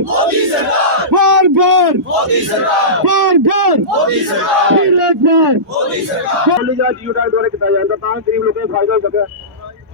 मोदी सरकार, बार बार मोदी सरकार, बार बार मोदी सरकार, फिर एक बार मोदी सरकार। जियो टैग द्वारा किया जाता तां गरीब लोगों को फायदा हो सके।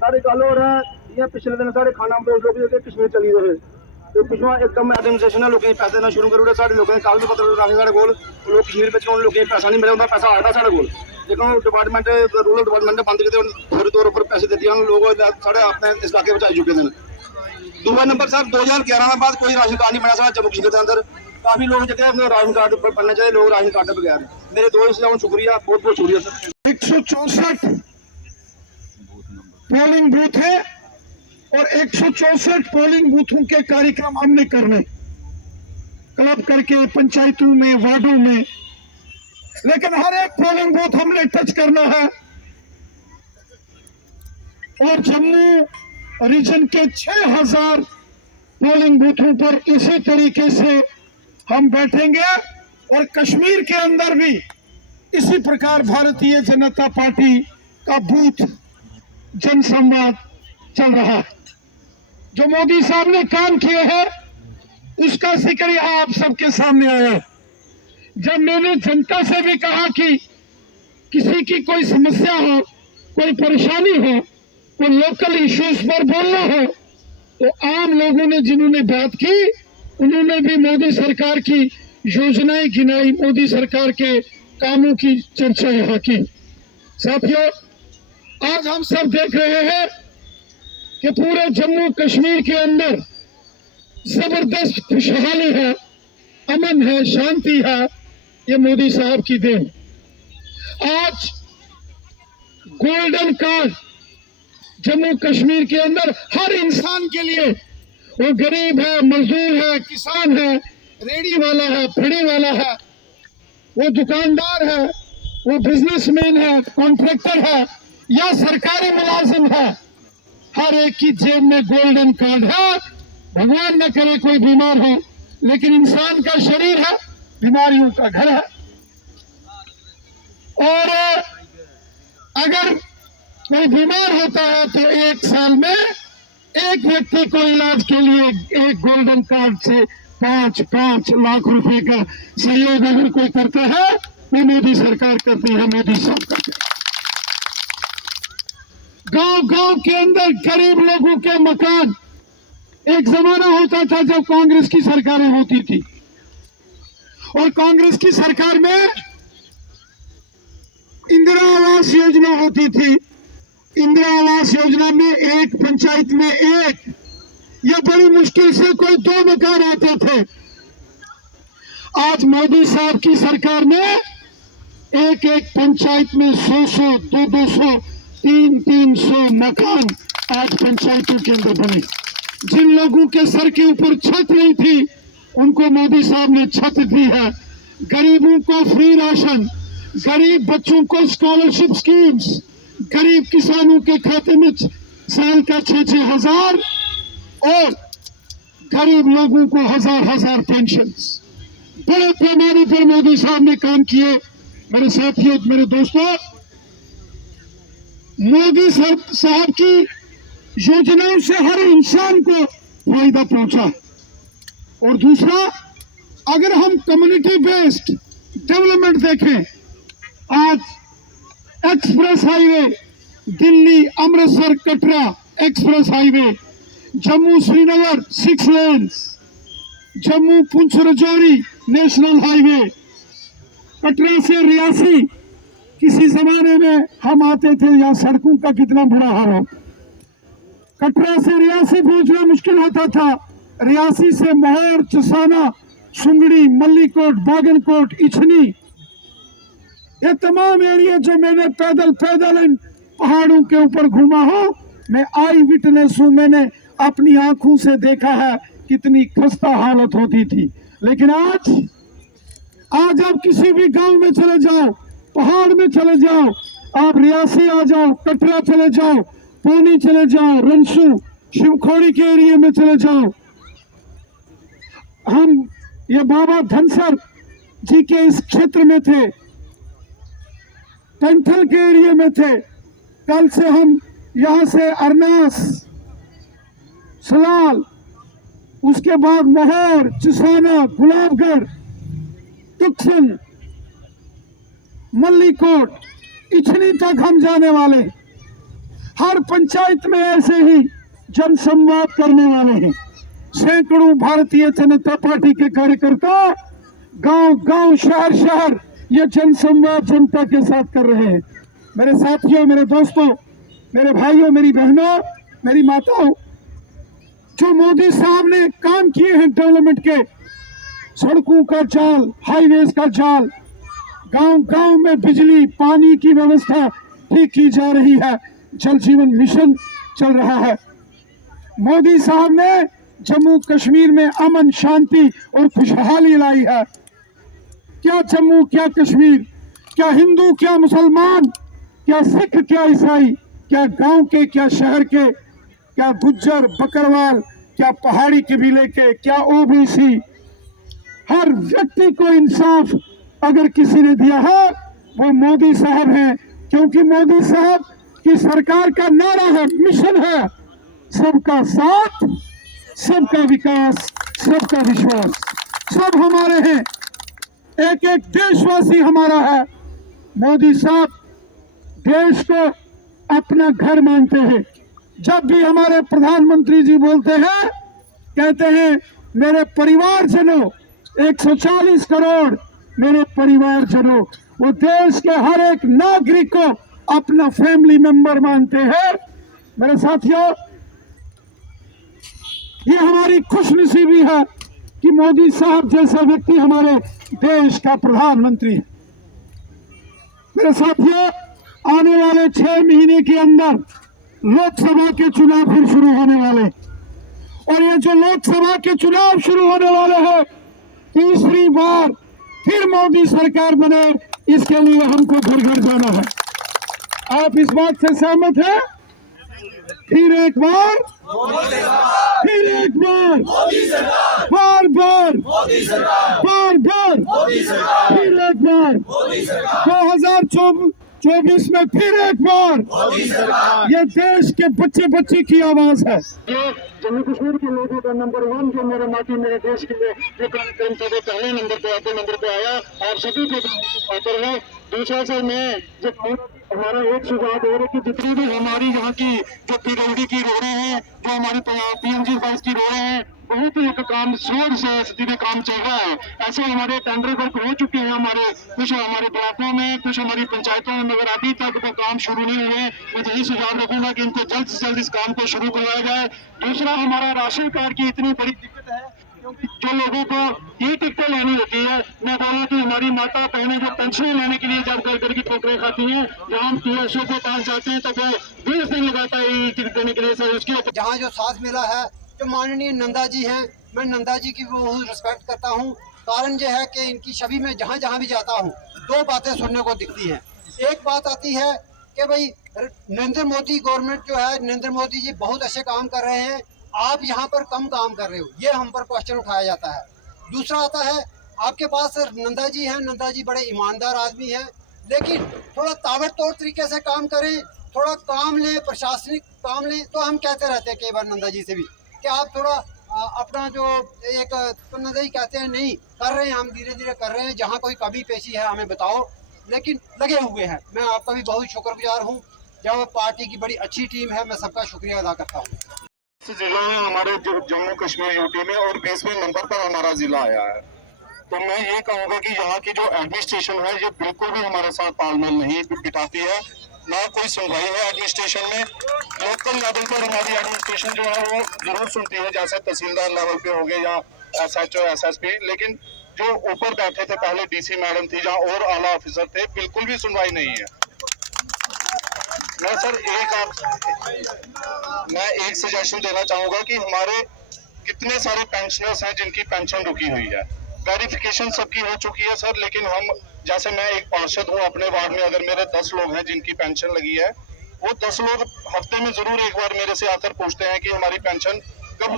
सारी गल हो रहा है जियां पिछले दिन साढ़े खाना बदोश लोग कश्मीर चली रहे तो पिछवा एकदम एडमिनिस्ट्रेशन ने लोगों पैसे देना शुरू करी ओड़े। साढ़े लोगों ने कागज पत्र रखे साढ़े कोल लोग कश्मीर में उन लोगों पैसा नहीं मिले उनका पैसा आया था साढ़े कोल लेकिन डिपार्टमेंट रूरल डिपार्टमेंट ने बंद किए थोड़े तौर पर पैसे देते हैं लोग साढ़े अपने इस इलाके में आई चुके हैं। दूसरा नंबर साहब 2011 में बाद कोई राशन कार्ड नहीं बना साढ़े जम्मू कश्मीर के अंदर काफी लोग जो अपने राशन कार्ड पर बनने चाहिए लोग राशन कार्ड के बगैर मेरे दोस्त ने शुक्रिया बहुत बहुत शुक्रिया सर। 164 पोलिंग बूथ है और 164 पोलिंग बूथों के कार्यक्रम हमने करने क्लब करके पंचायतों में वार्डों में लेकिन हर एक पोलिंग बूथ हमने टच करना है और जम्मू रीजन के 6000 पोलिंग बूथों पर इसी तरीके से हम बैठेंगे और कश्मीर के अंदर भी इसी प्रकार भारतीय जनता पार्टी का बूथ जनसंवाद चल रहा है। जो मोदी साहब ने काम किए हैं उसका जिक्र यहाँ आप सबके सामने आया। जब मैंने जनता से भी कहा कि किसी की कोई समस्या हो कोई परेशानी हो कोई लोकल इश्यूज पर बोलना हो तो आम लोगों ने जिन्होंने बात की उन्होंने भी मोदी सरकार की योजनाएं गिनाई मोदी सरकार के कामों की चर्चा यहाँ की। साथियों आज हम सब देख रहे हैं कि पूरे जम्मू कश्मीर के अंदर जबरदस्त खुशहाली है अमन है शांति है ये मोदी साहब की देन। आज गोल्डन कार्ड जम्मू कश्मीर के अंदर हर इंसान के लिए वो गरीब है मजदूर है किसान है रेडी वाला है फेड़ी वाला है वो दुकानदार है वो बिजनेसमैन है कॉन्ट्रैक्टर है या सरकारी मुलाजिम है हर एक की जेब में गोल्डन कार्ड है। भगवान न करे कोई बीमार हो लेकिन इंसान का शरीर है बीमारियों का घर है और अगर कोई बीमार होता है तो एक साल में एक व्यक्ति को इलाज के लिए एक गोल्डन कार्ड से 5-5 लाख रुपए का सहयोग अगर कोई करता है वो मोदी सरकार करती है मोदी साहब करते हैं। गांव-गांव के अंदर गरीब लोगों के मकान एक जमाना होता था जब कांग्रेस की सरकारें होती थी और कांग्रेस की सरकार में इंदिरा आवास योजना होती थी। इंदिरा आवास योजना में एक पंचायत में एक या बड़ी मुश्किल से कोई 2 मकान आते थे। आज मोदी साहब की सरकार ने एक एक पंचायत में 100-100, 200-200, 300-300 मकान आज पंचायतों के अंदर बने। जिन लोगों के सर के ऊपर छत नहीं थी उनको मोदी साहब ने छत दी है। गरीबों को फ्री राशन गरीब बच्चों को स्कॉलरशिप स्कीम्स गरीब किसानों के खाते में साल का 6-6 हजार और गरीब लोगों को हजार पेंशन्स बड़े पैमाने पर मोदी साहब ने काम किए। मेरे साथियों मेरे दोस्तों मोदी साहब की योजनाओं से हर इंसान को फायदा पहुंचा। और दूसरा अगर हम कम्युनिटी बेस्ड डेवलपमेंट देखें आज express highway Delhi Amritsar Katra express highway Jammu Srinagar 6 lens Jammu Poonch Rajouri national highway Katra से रियासी किसी जमाने में हम आते थे यहाँ सड़कों का कितना बुरा हाल हो। कटरा से रियासी पहुंचना मुश्किल होता था। रियासी से महौर चसाना सुंगड़ी मल्लीकोट बागनकोट इछनी ये तमाम एरिया जो मैंने पैदल इन पहाड़ों के ऊपर घूमा हूँ मैं आई विटनेस हूँ। मैंने अपनी आंखों से देखा है कितनी खस्ता हालत होती थी। लेकिन आज आप किसी भी गांव में चले जाओ पहाड़ में चले जाओ आप रियासी आ जाओ कटरा चले जाओ पौनी चले जाओ रंसू शिवखोड़ी के एरिया में चले जाओ हम ये बाबा धनसर जी के इस क्षेत्र में थे पैंथल के एरिया में थे। कल से हम यहाँ से अरनास सलाल उसके बाद लाहौर, चिसाना, गुलाबगढ़, तुक्सन, मल्लीकोट, इछनी तक हम जाने वाले। हर पंचायत में ऐसे ही जन संवाद करने वाले हैं। सैकड़ों भारतीय जनता पार्टी के कार्यकर्ता गांव गांव, शहर शहर ये जन संवाद जनता के साथ कर रहे हैं। मेरे साथियों, मेरे दोस्तों, मेरे भाइयों, मेरी बहनों, मेरी माताओं, जो मोदी साहब ने काम किए हैं डेवलपमेंट के, सड़कों का जाल, हाईवेज का जाल, गांव गांव में बिजली पानी की व्यवस्था ठीक की जा रही है, जल जीवन मिशन चल रहा है। मोदी साहब ने जम्मू कश्मीर में अमन, शांति और खुशहाली लाई है। क्या जम्मू, क्या कश्मीर, क्या हिंदू, क्या मुसलमान, क्या सिख, क्या ईसाई, क्या गांव के, क्या शहर के, क्या गुज्जर, बकरवाल, क्या पहाड़ी कबीले के, क्या ओबीसी, हर व्यक्ति को इंसाफ अगर किसी ने दिया है वो मोदी साहब हैं। क्योंकि मोदी साहब की सरकार का नारा है, मिशन है, सबका साथ, सबका विकास, सबका विश्वास। सब हमारे हैं, एक एक देशवासी हमारा है। मोदी साहब देश को अपना घर मानते हैं। जब भी हमारे प्रधानमंत्री जी बोलते हैं, कहते हैं मेरे परिवारजनों, 140 करोड़ मेरे परिवारजनों, वो देश के हर एक नागरिक को अपना फैमिली मेंबर मानते हैं। मेरे साथियों, ये हमारी खुशनसीबी है कि मोदी साहब जैसा व्यक्ति हमारे देश का प्रधानमंत्री है। मेरे साथियों, आने वाले 6 महीने के अंदर लोकसभा के चुनाव फिर शुरू होने वाले, और ये जो लोकसभा के चुनाव शुरू होने वाले हैं, तीसरी बार फिर मोदी सरकार बने, इसके लिए हमको घर घर जाना है। आप इस बात से सहमत हैं? फिर एक बार, फिर एक बार, बार बार, बार बार, फिर एक बार, 2024 में फिर एक बार। ये देश के बच्चे बच्चे की आवाज है। ये जम्मू कश्मीर के लोगों का नंबर 1 जो मेरे माटी मेरे देश के लिए जो कार्यक्रम था वो पहले नंबर पे, आधे नंबर पे आया। आप सभी को खातर है। दूसरा सर, मैं जब हमारा एक सुझाव है कि जितनी भी हमारी यहाँ की जो पीडब्ल्यूडी की रोडें हैं, जो हमारी पीएनजी फंड्स की रोडें हैं, बहुत ही एक काम जोर से स्थिति में काम चल रहा है। ऐसे हमारे टेंडर वर्क हो चुके हैं, हमारे कुछ हमारे ब्लॉकों में, कुछ हमारी पंचायतों में, मगर अभी तक वो काम शुरू नहीं हुए। मैं यही सुझाव रखूंगा कि इनको जल्द से जल्द इस काम को शुरू करवाया जाए। दूसरा, हमारा राशन कार्ड की इतनी बड़ी दिक्कत है, क्योंकि जो लोगों को ई टिकटें लेनी होती है, मैं बोला कि हमारी माता बहनें जो पेंशन लेने के लिए जब घर की ठोकरें खाती हैं, जहाँ हम पीएसओ के पास जाते हैं तो वो 20 दिन लगाता है ई टिकट देने के लिए। सर, उसकी जहाँ जो साथ मिला है, जो माननीय नंदा जी हैं, मैं नंदा जी की बहुत रिस्पेक्ट करता हूँ। कारण यह है कि इनकी छवि में जहाँ जहाँ भी जाता हूँ 2 बातें सुनने को दिखती हैं। एक बात आती है कि भाई नरेंद्र मोदी गवर्नमेंट जो है, नरेंद्र मोदी जी बहुत अच्छे काम कर रहे हैं, आप यहाँ पर कम काम कर रहे हो, ये हम पर क्वेश्चन उठाया जाता है। दूसरा आता है, आपके पास नंदा जी हैं, नंदा जी बड़े ईमानदार आदमी हैं, लेकिन थोड़ा ताबड़तोड़ तरीके से काम करें, थोड़ा काम लें, प्रशासनिक काम लें। तो हम कहते रहते हैं कई बार नंदा जी से भी कि आप थोड़ा अपना जो एक, तो नंदा जी कहते हैं नहीं कर रहे हैं, हम धीरे धीरे कर रहे हैं, जहाँ कोई कमी पेशी है हमें बताओ, लेकिन लगे हुए हैं। मैं आपका भी बहुत शुक्रगुजार हूँ। जब पार्टी की बड़ी अच्छी टीम है, मैं सबका शुक्रिया अदा करता हूँ। इस जिला में हमारे जो जम्मू कश्मीर यूटी में और 20वें नंबर पर हमारा जिला आया है। तो मैं ये कहूँगा कि यहाँ की जो एडमिनिस्ट्रेशन है, ये बिल्कुल भी हमारे साथ तालमेल नहीं बिठाती है, ना कोई सुनवाई है एडमिनिस्ट्रेशन में। लोकल लेवल पर हमारी एडमिनिस्ट्रेशन जो है वो जरूर सुनती है, जैसे तहसीलदार लेवल पे हो गए या SHO SSP, लेकिन जो ऊपर बैठे थे पहले DC मैडम थी, जहाँ और आला ऑफिसर थे, बिल्कुल भी सुनवाई नहीं है। मैं सर एक सजेशन देना चाहूंगा कि हमारे कितने सारे पेंशनर्स हैं जिनकी पेंशन रुकी हुई है। वेरिफिकेशन सबकी हो चुकी है सर, लेकिन हम, जैसे मैं एक पार्षद हूँ अपने वार्ड में, अगर मेरे 10 लोग हैं जिनकी पेंशन लगी है, वो 10 लोग हफ्ते में जरूर एक बार मेरे से आकर पूछते हैं कि हमारी पेंशन कब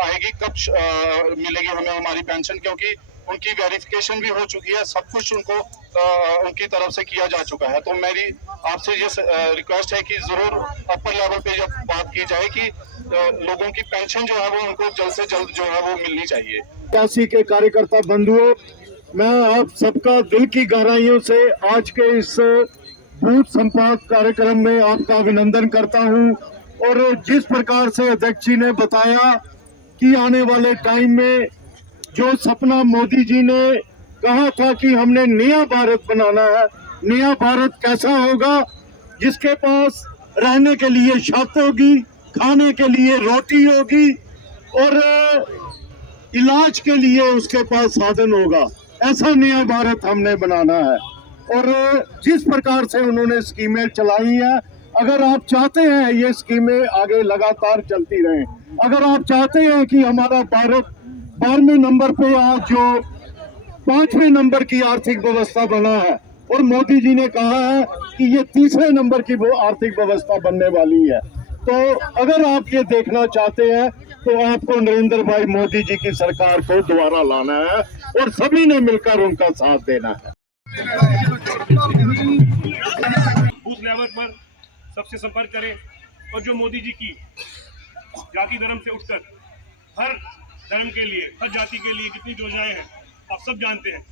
आएगी, कब मिलेगी हमें हमारी पेंशन, क्योंकि उनकी वेरिफिकेशन भी हो चुकी है, सब कुछ उनको उनकी तरफ से किया जा चुका है। तो मेरी आपसे ये रिक्वेस्ट है कि जरूर अपर लेवल पे जब बात की जाए कि लोगों की पेंशन जो है वो उनको जल्द से जल्द जो है वो मिलनी चाहिए। 81 के कार्यकर्ता बंधुओं, मैं आप सबका दिल की गहराइयों से आज के इस बूथ संपर्क कार्यक्रम में आपका अभिनंदन करता हूं। और जिस प्रकार से अध्यक्ष जी ने बताया कि आने वाले टाइम में जो सपना मोदी जी ने कहा था कि हमने नया भारत बनाना है, नया भारत कैसा होगा, जिसके पास रहने के लिए छत होगी, खाने के लिए रोटी होगी और इलाज के लिए उसके पास साधन होगा, ऐसा नया भारत हमने बनाना है। और जिस प्रकार से उन्होंने स्कीमें चलाई है, अगर आप चाहते हैं ये स्कीमें आगे लगातार चलती रहें, अगर आप चाहते हैं कि हमारा भारत 12वें नंबर पे आज जो 5वें नंबर की आर्थिक व्यवस्था बना है और मोदी जी ने कहा है कि ये 3रे नंबर की वो आर्थिक व्यवस्था बनने वाली है, तो अगर आप ये देखना चाहते हैं तो आपको नरेंद्र भाई मोदी जी की सरकार को दोबारा लाना है और सभी ने मिलकर उनका साथ देना है। बूथ लेवल पर सबसे संपर्क करें और जो मोदी जी की जाति धर्म से उठकर हर धर्म के लिए, हर जाति के लिए कितनी योजनाएं हैं आप सब जानते हैं।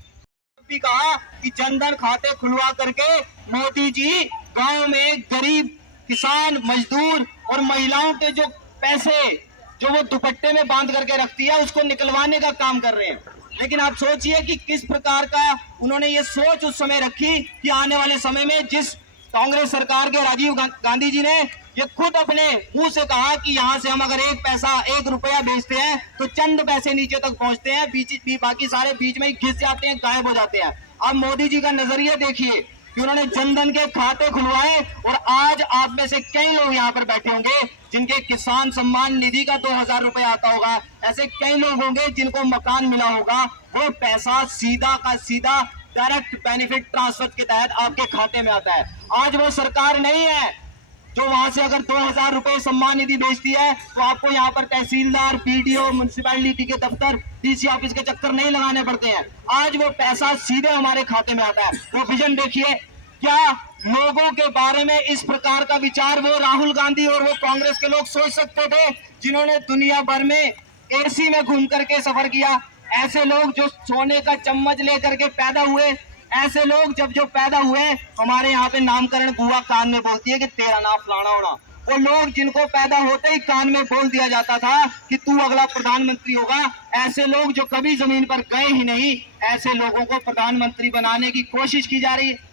भी कहा कि जनधन खाते खुलवा करके मोदी जी गांव में गरीब किसान, मजदूर और महिलाओं के जो पैसे जो वो दुपट्टे में बांध करके रखती है उसको निकलवाने का काम कर रहे हैं। लेकिन आप सोचिए कि किस प्रकार का उन्होंने ये सोच उस समय रखी कि आने वाले समय में जिस कांग्रेस सरकार के राजीव गांधी जी ने ये खुद अपने मुंह से कहा कि यहाँ से हम अगर एक रुपया बेचते हैं तो चंद पैसे नीचे तक पहुंचते हैं, बाकी सारे बीच में ही घिस जाते हैं, गायब हो जाते हैं। अब मोदी जी का नजरिया देखिए कि उन्होंने जनधन के खाते खुलवाए और आज आप में से कई लोग यहाँ पर बैठे होंगे जिनके किसान सम्मान निधि का 2000 रुपए आता होगा, ऐसे कई लोग होंगे जिनको मकान मिला होगा, वो पैसा सीधा का सीधा डायरेक्ट बेनिफिट ट्रांसफर के तहत आपके खाते में आता है। आज वो सरकार नहीं है जो वहां से अगर 2000 रुपए सम्मान निधि भेजती है तो आपको यहाँ पर तहसीलदार, पीडीओ, म्युनिसिपैलिटी के दफ्तर, डीसी ऑफिस के चक्कर नहीं लगाने पड़ते हैं। आज वो पैसा सीधे हमारे खाते में आता है। वो विजन देखिए, क्या लोगों के बारे में इस प्रकार का विचार वो राहुल गांधी और वो कांग्रेस के लोग सोच सकते थे जिन्होंने दुनिया भर में एसी में घूम करके सफर किया? ऐसे लोग जो सोने का चम्मच लेकर के पैदा हुए, ऐसे लोग जो पैदा हुए, हमारे यहाँ पे नामकरण बुआ कान में बोलती है कि तेरा नाम फलाना होना। वो लोग जिनको पैदा होते ही कान में बोल दिया जाता था कि तू अगला प्रधानमंत्री होगा, ऐसे लोग जो कभी जमीन पर गए ही नहीं, ऐसे लोगों को प्रधानमंत्री बनाने की कोशिश की जा रही है।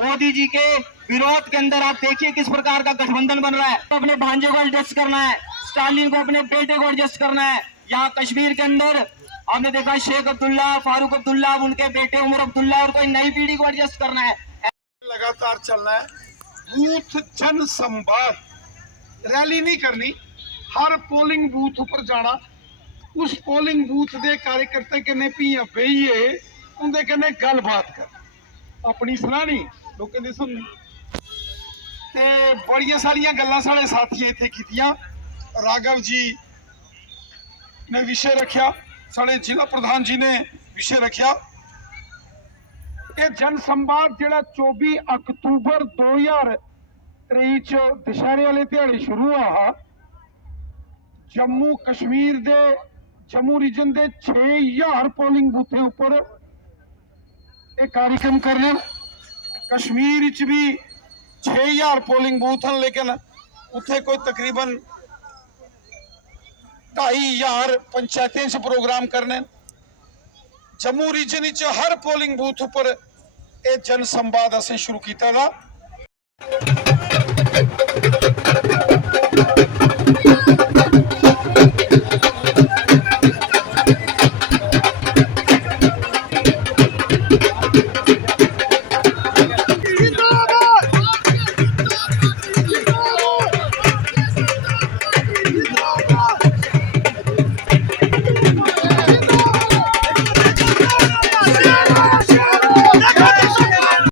मोदी जी के विरोध के अंदर आप देखिए किस प्रकार का गठबंधन बन रहा है। तो अपने भांजे को एडजस्ट करना है, स्टालिन को अपने बेटे को एडजस्ट करना है। यहाँ कश्मीर के अंदर आपने देखा शेख अब्दुल्ला, फारूक अब्दुल्ला, उनके बेटे उमर अब्दुल्ला और कोई नई पीढ़ी को एडजस्ट करना है। लगातार चलना है। बूथ जन संवाद, रैली नहीं करनी, हर पोलिंग बूथ पर जाना, उस पोलिंग बूथ के कार्यकर्ता कन्नै भीआं बेहिए उंदे कन्नै गलबात कर, अपनी सलाह नहीं लोकें दी सुननी। ते बड़ियां सारियां गल्लां साढ़े साथियां इत्थे कीतियां। राघव जी ने विषय रखा, साढ़े जिला प्रधान जी ने विषय रखा। ये जन संवाद जिहड़ा 24 अक्तूबर 2023 दशहरे वाले दिहाड़े शुरू हुआ, जम्मू कश्मीर दे जम्मू रीजन दे 6000 पोलिंग बूथे उपर एक कार्यक्रम करने। कश्मीर च भी 6000 पोलिंग बूथ हैं, लेकिन उत्थे कोई तकरीबन 2500 पंचायतें च प्रोग्राम करने। जम्मू रीजन च हर पोलिंग बूथ उपर यह जन संवाद असें शुरू किया था।